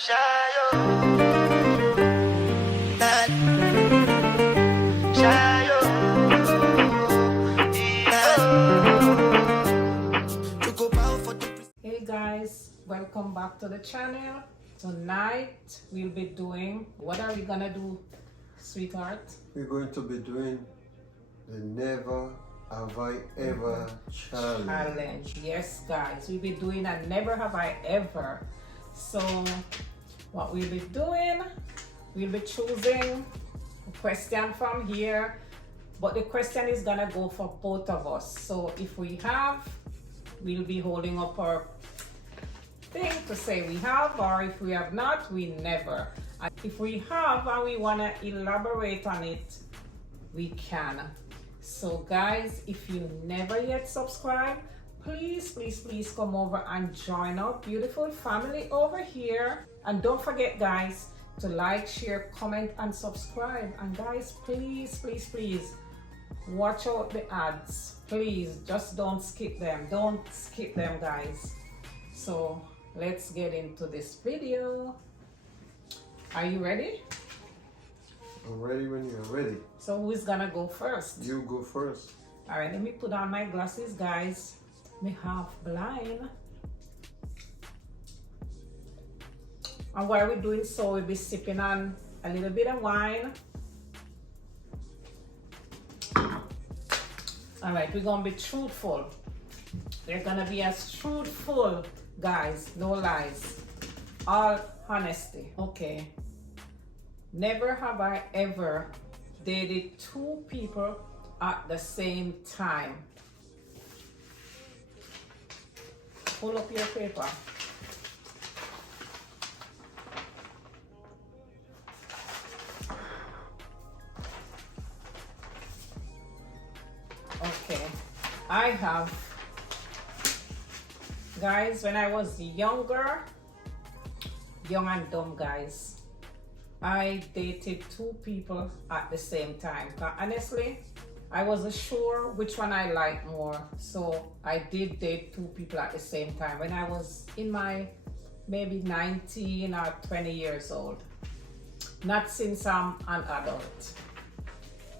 Hey guys, welcome back to the channel. Tonight we'll be doing, what are we gonna do, sweetheart? We're going to be doing the Never Have I Ever challenge. Yes guys, we'll be doing a never have I ever. So what we'll be doing, we'll be choosing a question from here, but the question is gonna go for both of us. So if we have, we'll be holding up our thing to say we have, or if we have not, we never. And if we have and we want to elaborate on it, we can. So guys, if you never yet subscribe, please come over and join our beautiful family over here. And don't forget guys to like, share, comment and subscribe. And guys, please watch out the ads. Please just don't skip them. Don't skip them guys. So let's get into this video. Are you ready? I'm ready when you're ready. So who's gonna go first? You go first. All right, let me put on my glasses guys. Me half blind. And while we're doing so, we'll be sipping on a little bit of wine. All right, we're gonna be truthful. We're gonna be as truthful, guys, no lies, all honesty. Okay, never have I ever dated two people at the same time. Pull up your paper. Okay, I have, guys, when I was younger, young and dumb guys, I dated two people at the same time. But honestly, I wasn't sure which one I liked more, so I did date two people at the same time when I was in my maybe 19 or 20 years old. Not since I'm an adult.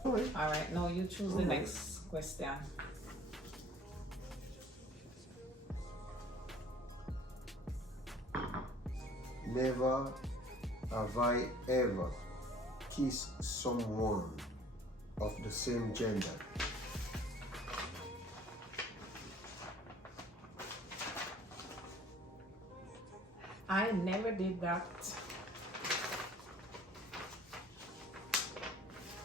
All right, now you choose the next question. Never have I ever kissed someone of the same gender. I never did that.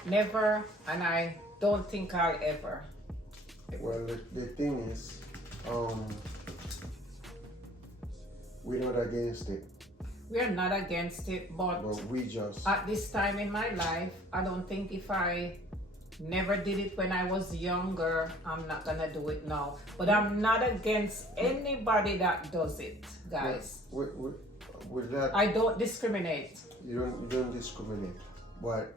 Never, and I don't think I'll ever. Well, the thing is, we're not against it. We're not against it, but we just, at this time in my life, I don't think if I never did it when I was younger, I'm not gonna do it now. But I'm not against anybody that does it, guys. with that, I don't discriminate. You don't discriminate. But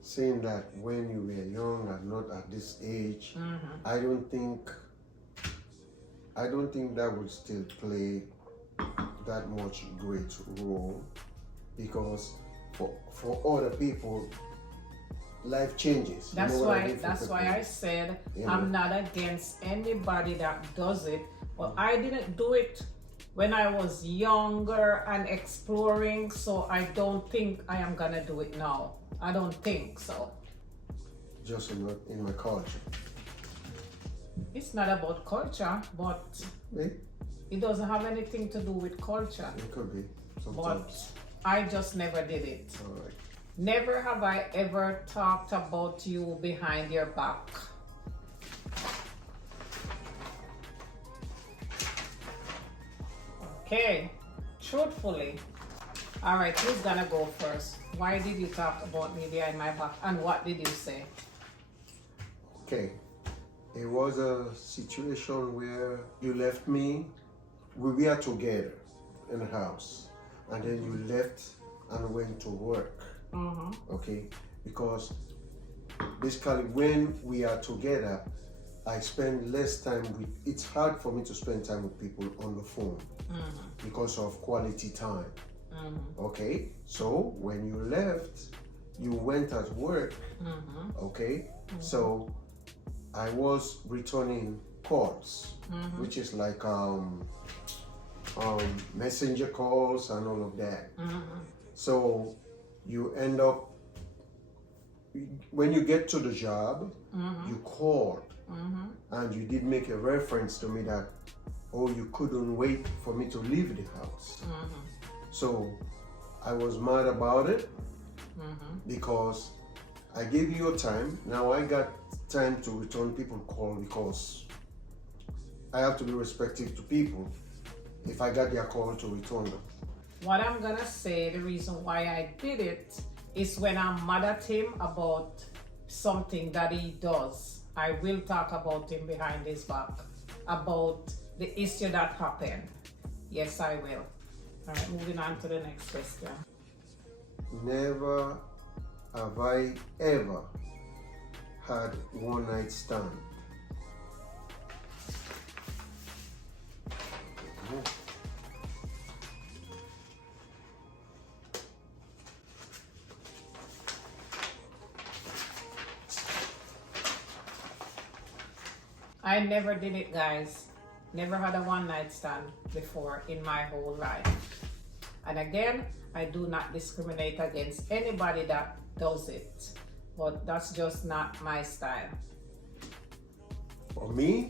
saying that when you were young and not at this age, I don't think that would still play that much great role, because for other people life changes. That's why I said I'm not against anybody that does it, but I didn't do it when I was younger and exploring, so I don't think I am gonna do it now. I don't think so. Just in my culture. It's not about culture, but it doesn't have anything to do with culture. It could be sometimes. But I just never did it. All right. Never have I ever talked about you behind your back. Okay, truthfully. All right, who's gonna go first? Why did you talk about me behind my back, and what did you say? Okay, it was a situation where you left me. We were together in the house, and then you left and went to work. Okay, because basically when we are together, I spend less time with, it's hard for me to spend time with people on the phone because of quality time. Okay, so when you left, you went at work. Okay, so I was returning calls, which is like messenger calls and all of that. So you end up, when you get to the job, you called and you did make a reference to me that, oh, you couldn't wait for me to leave the house. So I was mad about it because I gave you your time. Now I got time to return people call because I have to be respectful to people if I got their call to return them. What I'm gonna say, the reason why I did it is when I'm mad at him about something that he does, I will talk about him behind his back, about the issue that happened. Yes, I will. All right, moving on to the next question. Never have I ever had one night stand. I never did it, guys. Never had a one night stand before in my whole life. And again, I do not discriminate against anybody that does it, but that's just not my style. For me,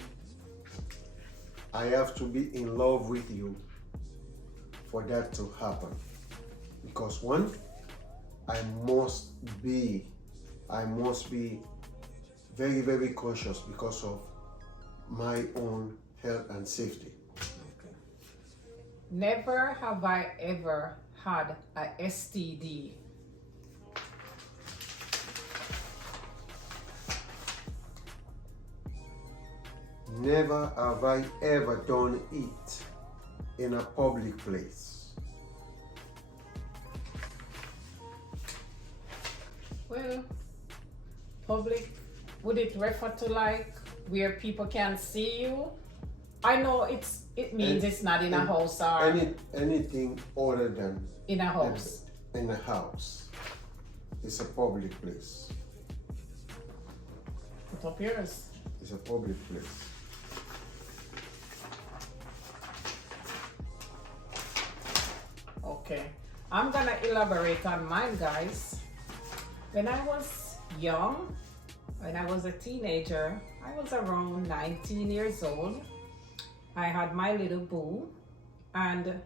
I have to be in love with you for that to happen. Because one, I must be very, very cautious because of my own health and safety. Okay. Never have I ever had a STD. Never have I ever done it in a public place. Well, public, would it refer to like where people can see you? I know it means it's not in a house or anything other than in a house. In a house. It's a public place. Put up yours. It's a public place. Okay, I'm gonna elaborate on mine, guys. When I was young, when I was a teenager, I was around 19 years old. I had my little boo and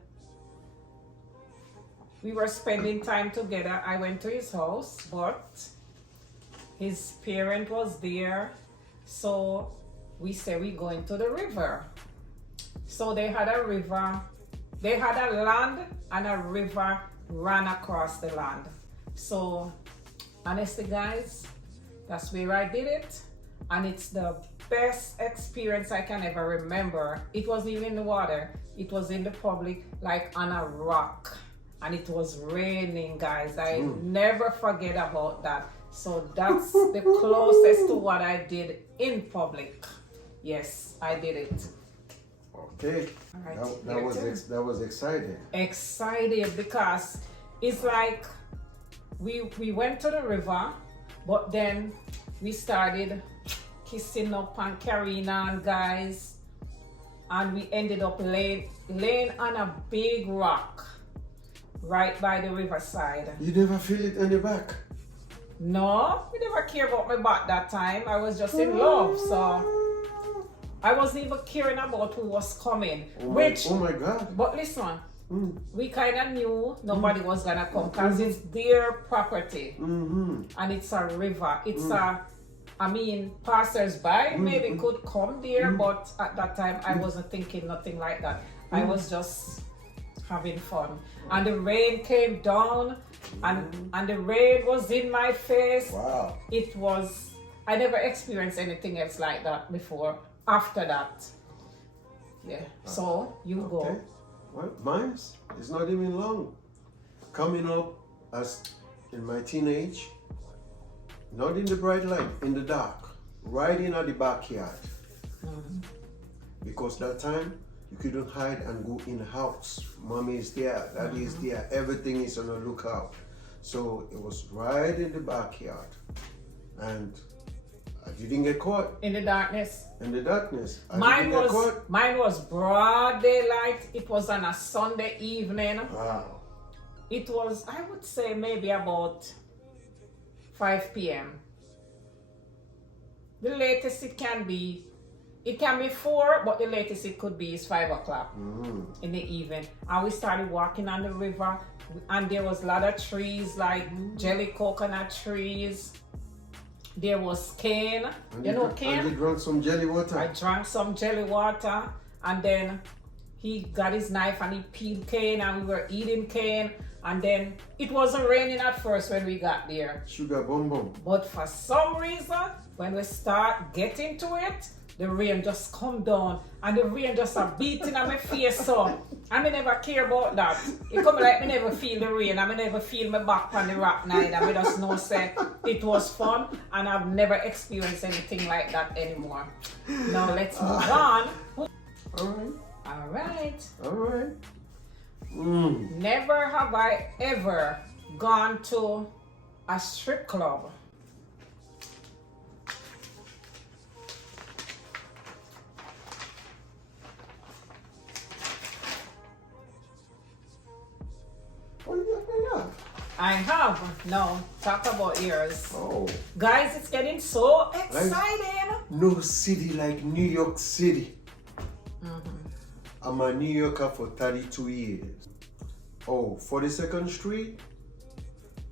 we were spending time together. I went to his house, but his parent was there. So we said we're going to the river. So they had a river. They had a land and a river ran across the land. So honestly, guys, that's where I did it. And it's the best experience I can ever remember. It wasn't even in the water. It was in the public, like on a rock. And it was raining, guys. I never forget about that. So that's the closest to what I did in public. Yes, I did it. Okay, Right. that was exciting. Excited because it's like we went to the river, but then we started kissing up and carrying on, guys, and we ended up laying on a big rock right by the riverside. You never feel it on your back? No, we never cared about my back that time. I was just in love, so I wasn't even caring about who was coming. Oh my God. But listen, we kind of knew nobody was gonna come because it's their property. And it's a river. It's passers-by maybe could come there, but at that time I wasn't thinking nothing like that. I was just having fun. And the rain came down and the rain was in my face. Wow. It was, I never experienced anything else like that before. After that, yeah. So you go. Well, mine's is not even long. Coming up as in my teenage, not in the bright light, in the dark, riding at the backyard. Because that time you couldn't hide and go in the house. Mommy is there, daddy is there, everything is on the lookout. So it was right in the backyard. And I didn't get caught. In the darkness. In the darkness. Mine was broad daylight. It was on a Sunday evening. Wow. It was, I would say, maybe about 5 p.m. The latest it can be 4, but the latest it could be is 5 o'clock in the evening. And we started walking on the river, and there was a lot of trees, like jelly coconut trees. There was cane. You know cane? And you drank some jelly water? I drank some jelly water, and then he got his knife and he peeled cane, and we were eating cane. And then it wasn't raining at first when we got there. Sugar bum bum. But for some reason, when we start getting to it, the rain just come down, and the rain just a beating on my face. So I never care about that. It come like me never feel the rain, I never feel my back on the rock neither. I just know say it was fun, and I've never experienced anything like that anymore. Now let's move on. All right. Never have I ever gone to a strip club. I have. No, talk about yours. Oh. Guys, it's getting so exciting. No city like New York City. I'm a New Yorker for 32 years. Oh, 42nd Street?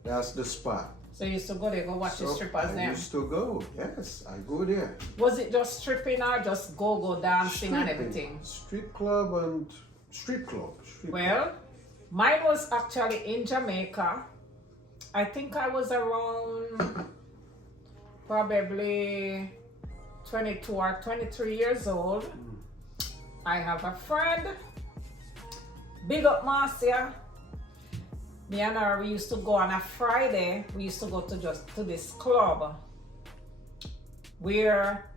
That's the spot. So you used to go there, go watch the strippers there? I used to go, yes, I go there. Was it just stripping or just go dancing and everything? Strip club and strip club. Well, mine was actually in Jamaica. I think I was around probably 22 or 23 years old. I have a friend, big up Marcia. Me and her, we used to go on a Friday. We used to go to this club where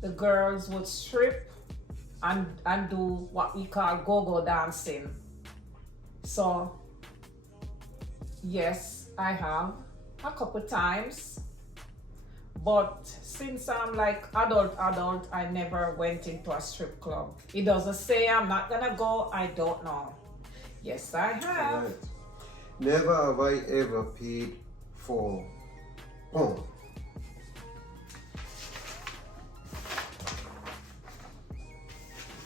the girls would strip and do what we call go-go dancing. So yes, I have a couple times, but since I'm like adult, I never went into a strip club. It doesn't say I'm not gonna go, I don't know. Yes, I have. Right. Never have I ever paid for porn.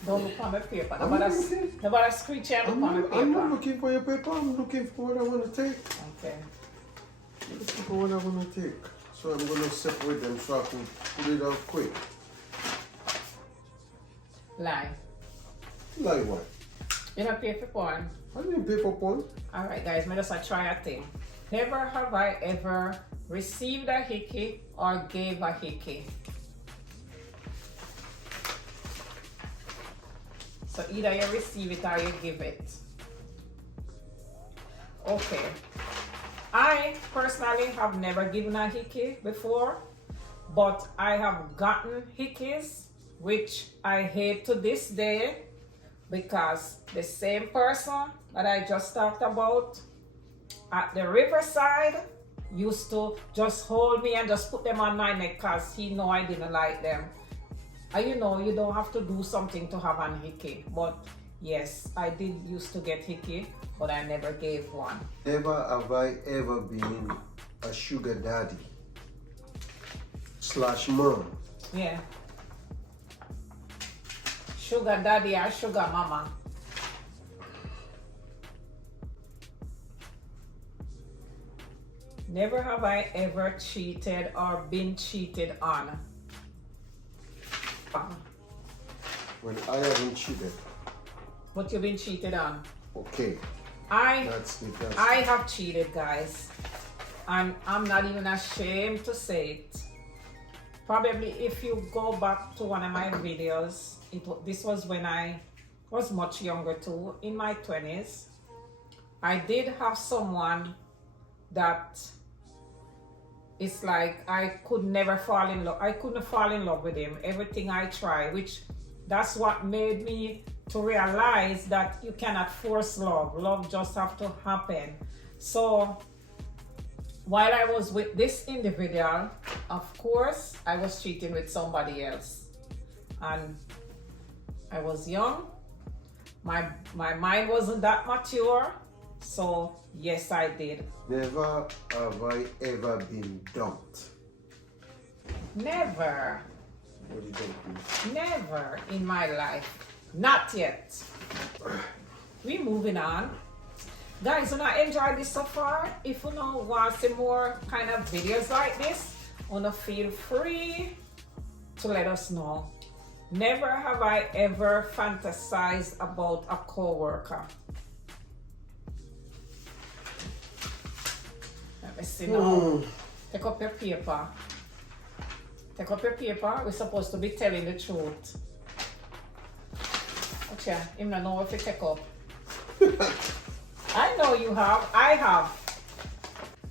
Don't look on my paper. Nobody screech out on my paper. I'm not looking for your paper, I'm looking for what I want to take. Okay. I'm looking for what I want to take. So I'm going to separate them so I can put it out quick. Lie. Lie what? You don't pay for porn? I didn't pay for porn. Alright guys, let us try a thing. Never have I ever received a hickey or gave a hickey. So either you receive it or you give it. Okay. I personally have never given a hickey before, but I have gotten hickeys, which I hate to this day, because the same person that I just talked about at the riverside used to just hold me and just put them on my neck because he know I didn't like them. And you know, you don't have to do something to have an hickey, but yes, I did used to get hickey, but I never gave one. Never have I ever been a sugar daddy / mom. Yeah. Sugar daddy or sugar mama. Never have I ever cheated or been cheated on. When I haven't cheated. What you been cheated on? Okay. I That's have cheated, guys. I'm not even ashamed to say it. Probably if you go back to one of my videos, this was when I was much younger too, in my 20s. I did have someone that it's like I could never fall in love. I couldn't fall in love with him. Everything I try, which that's what made me to realize that you cannot force love. Love just have to happen. So while I was with this individual, of course, I was cheating with somebody else. And I was young. My mind wasn't that mature. So yes, I did. Never have I ever been dumped. Never. What do you think? Never in my life. Not yet. We moving on. Guys, when I enjoyed this so far, if you know want some more kind of videos like this, wanna feel free to let us know. Never have I ever fantasized about a coworker. Let me see now. Take up your paper. Take up your paper. We're supposed to be telling the truth. Okay, him don't know if you take up. I know you have. I have.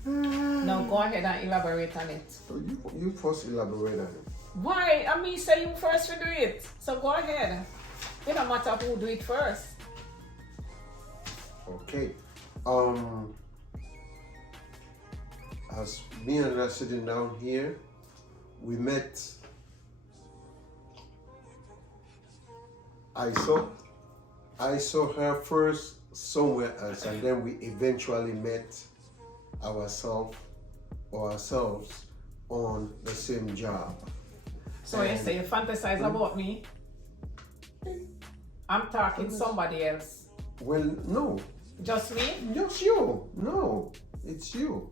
Now go ahead and elaborate on it. So you first elaborate on it. Why? I mean, say you first to do it. So go ahead. It don't matter who do it first. Okay. As me and her sitting down here, we met. I saw her first somewhere else, and then we eventually met ourselves on the same job. So you say you fantasize about me? I'm talking somebody else. Well, no. Just me? Just you. No, it's you.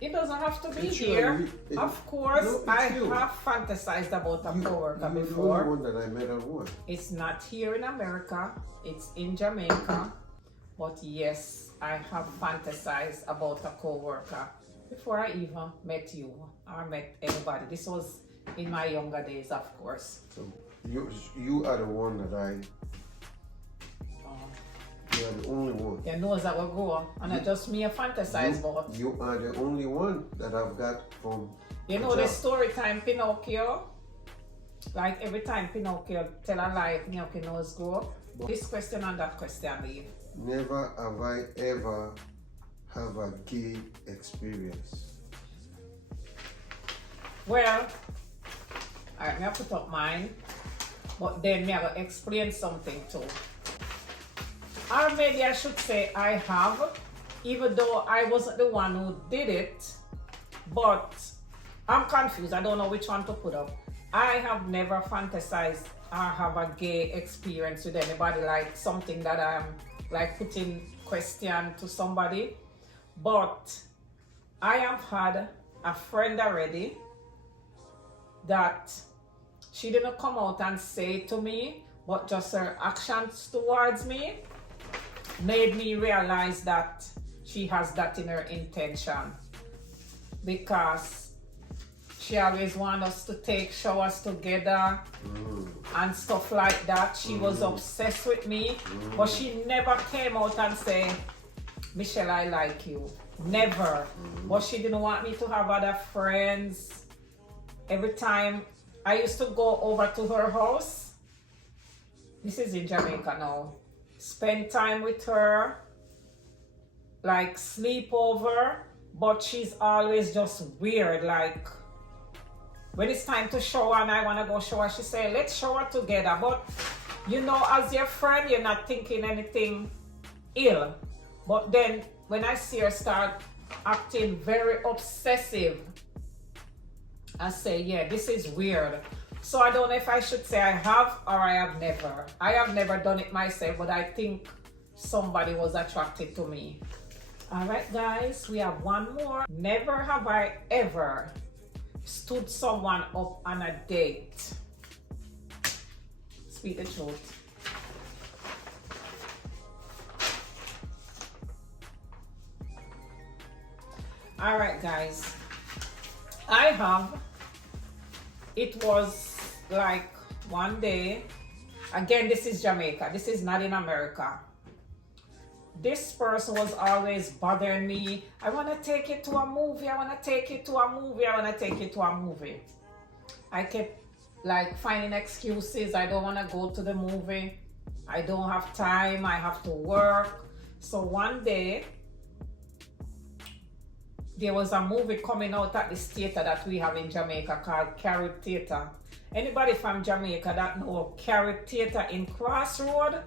It doesn't have to be It's here. you. Of course, No, it's I you. have fantasized about a coworker You're the before. only one that I met at work. It's not here in America. It's in Jamaica. But yes, I have fantasized about a coworker before I even met you or met anybody. This was in my younger days, of course. So you are the one that you are the only one. You know that we grow up, and it's just me a fantasize about. You are the only one that I've got from. You know the story time Pinocchio? Like every time Pinocchio tell a lie, Pinocchio knows grow up. This question and that question leave. Never have I ever have a gay experience. Well, alright, me I put up mine, but then me I will explain something too. Or maybe I should say I have, even though I wasn't the one who did it, but I'm confused. I don't know which one to put up. I have never fantasized or have a gay experience with anybody, like something that I'm like putting question to somebody. But I have had a friend already that she didn't come out and say to me, but just her actions towards me made me realize that she has that in her intention, because she always wants us to take showers together and stuff like that. She was obsessed with me, but she never came out and say, Michelle, I like you. Never. But she didn't want me to have other friends. Every time I used to go over to her house, this is in Jamaica now, spend time with her, like sleep over, but she's always just weird. Like when it's time to shower and I want to go shower, she say, let's shower together. But you know, as your friend, you're not thinking anything ill. But then when I see her start acting very obsessive, I say, yeah, this is weird. So I don't know if I should say I have or I have never. I have never done it myself, but I think somebody was attracted to me. All right, guys, we have one more. Never have I ever stood someone up on a date. Speak the truth. All right, guys, I have. It was like one day, again, this is Jamaica, this is not in America, this person was always bothering me. I want to take it to a movie. I want to take it to a movie. I want to take it to a movie. I kept like finding excuses. I don't want to go to the movie. I don't have time. I have to work. So one day, there was a movie coming out at this theater that we have in Jamaica called Carrot Theater. Anybody from Jamaica that know Carrot Theater in Crossroad?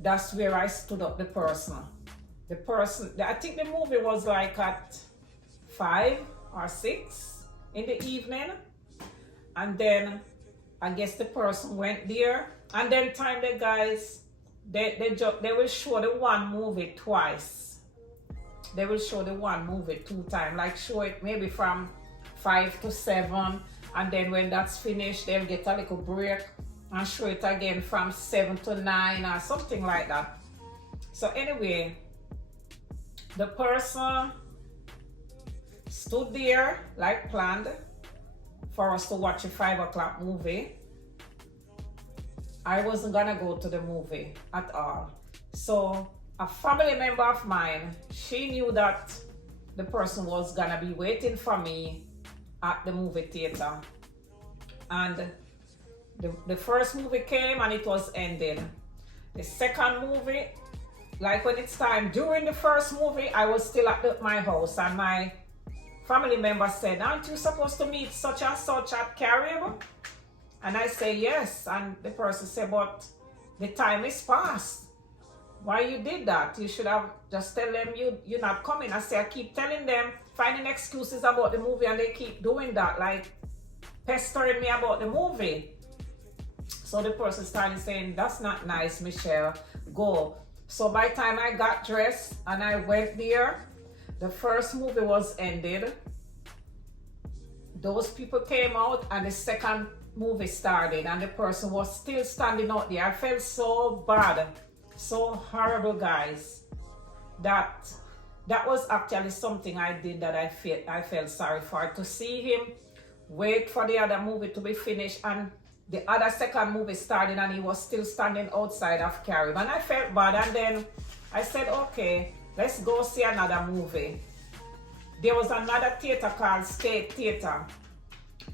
That's where I stood up the person. I think the movie was like at 5 or 6 in the evening. And then I guess the person went there. And then the guys, they will show the one movie twice. They will show the one movie 2 times. Like show it maybe from 5 to 7. And then when that's finished, they'll get a little break and show it again from 7 to 9 or something like that. So anyway, the person stood there like planned for us to watch a 5 o'clock movie. I wasn't gonna go to the movie at all. So a family member of mine, she knew that the person was gonna be waiting for me at the movie theater. And the first movie came and it was ended. The second movie, like when it's time, during the first movie, I was still at my house and my family member said, aren't you supposed to meet such and such at Carib? And I say, yes. And the person said, but the time is past. Why you did that? You should have just tell them you're not coming. I say, I keep telling them, finding excuses about the movie, and they keep doing that, like pestering me about the movie. So the person started saying, that's not nice, Michelle, go. So by the time I got dressed and I went there, the first movie was ended. Those people came out and the second movie started and the person was still standing out there. I felt so bad, so horrible, guys. That was actually something I did that I felt sorry for. To see him wait for the other movie to be finished and the other second movie started and he was still standing outside of Carib. And I felt bad, and then I said, okay, let's go see another movie. There was another theater called State Theater.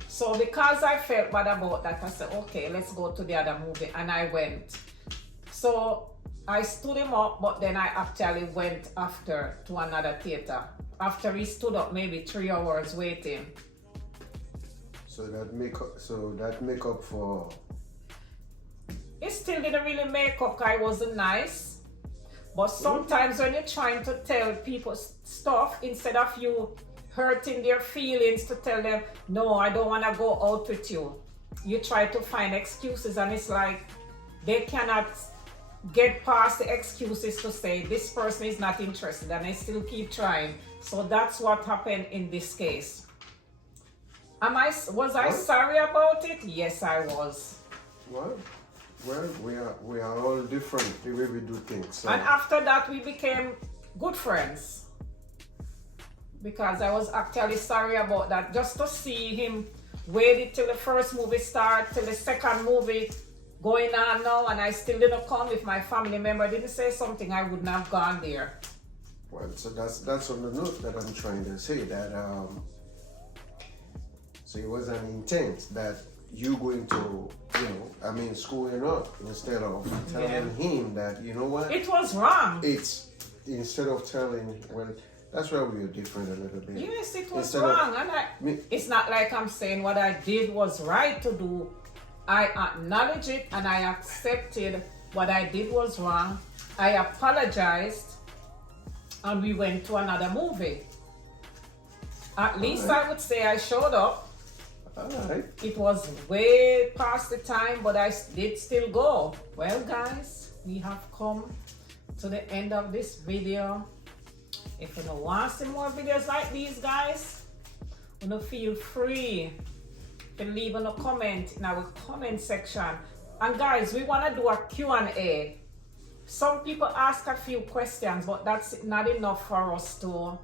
So because I felt bad about that, I said, okay, let's go to the other movie, and I went. So I stood him up, but then I actually went after to another theater. After he stood up, maybe 3 hours waiting. So that make up for. It still didn't really make up. I wasn't nice. But sometimes when you're trying to tell people stuff, instead of you hurting their feelings to tell them, no, I don't want to go out with you, you try to find excuses, and it's like they cannot get past the excuses to say this person is not interested, and they still keep trying. So that's what happened in this case. Was I sorry about it? Yes, I was. Well, we are all different the way we do things. So. And after that, we became good friends. Because I was actually sorry about that. Just to see him waited till the first movie started, till the second movie going on now, and I still didn't come. If my family member didn't say something, I wouldn't have gone there. Well, so that's on the note that I'm trying to say, that so it was an intent that you going to, screwing up instead of telling him that, you know what? It was wrong. It's instead of telling, well, that's why we are different a little bit. Yes, it was wrong. It's not like I'm saying what I did was right to do. I acknowledge it and I accepted what I did was wrong. I apologized and we went to another movie. At least I would say I showed up. Alright. It was way past the time, but I did still go. Well, guys, we have come to the end of this video. If you don't want to see more videos like these, guys, feel free to leave a comment in our comment section. And guys, we want to do a Q&A. Some people ask a few questions, but that's not enough for us to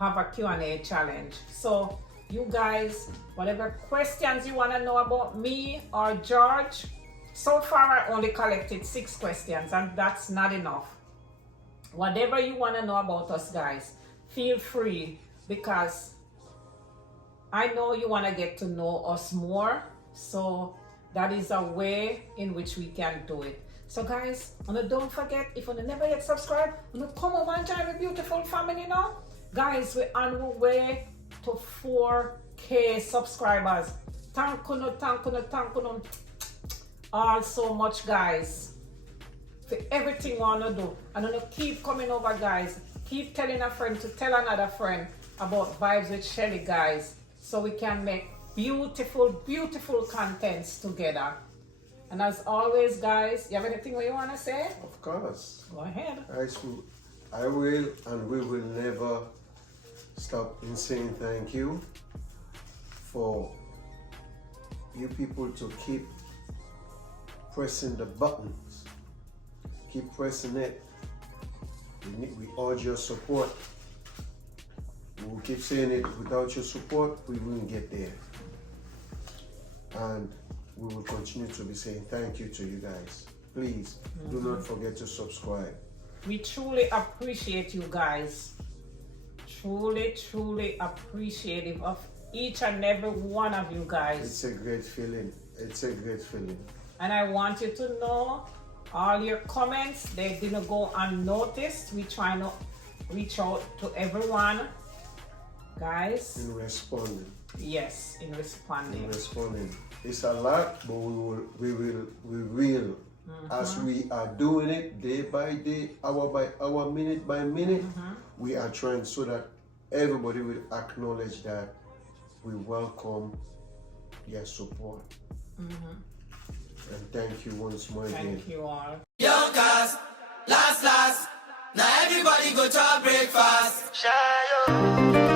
have a Q&A challenge. So you guys, whatever questions you want to know about me or George, so far I only collected 6 questions, and that's not enough. whatever you want to know about us, guys, feel free, because I know you want to get to know us more. So that is a way in which we can do it. So guys, and don't forget, if you never yet subscribe, come over and join the beautiful family now. Guys, we're on our way to 4K subscribers. Thank you all so much, guys, for everything you want to do. And keep coming over, guys. Keep telling a friend to tell another friend about Vibes with Shelly, guys, so we can make beautiful contents together. And as always, guys, you have anything you want to say? Of course. Go ahead. I will, and we will never stop in saying thank you for you people to keep pressing the buttons. Keep pressing it. We urge your support. We'll keep saying it, without your support, we wouldn't get there. And we will continue to be saying thank you to you guys. Please do not forget to subscribe. We truly appreciate you guys. Truly appreciative of each and every one of you guys. It's a great feeling. It's a great feeling. And I want you to know, all your comments, they didn't go unnoticed. We try to reach out to everyone, guys. In responding. Yes, in responding. In responding. It's a lot, but we will. As we are doing it day by day, hour by hour, minute by minute, we are trying so that everybody will acknowledge that we welcome your support. And thank you once more again. Thank you all. Young cast, last, now everybody go to breakfast. Shayo.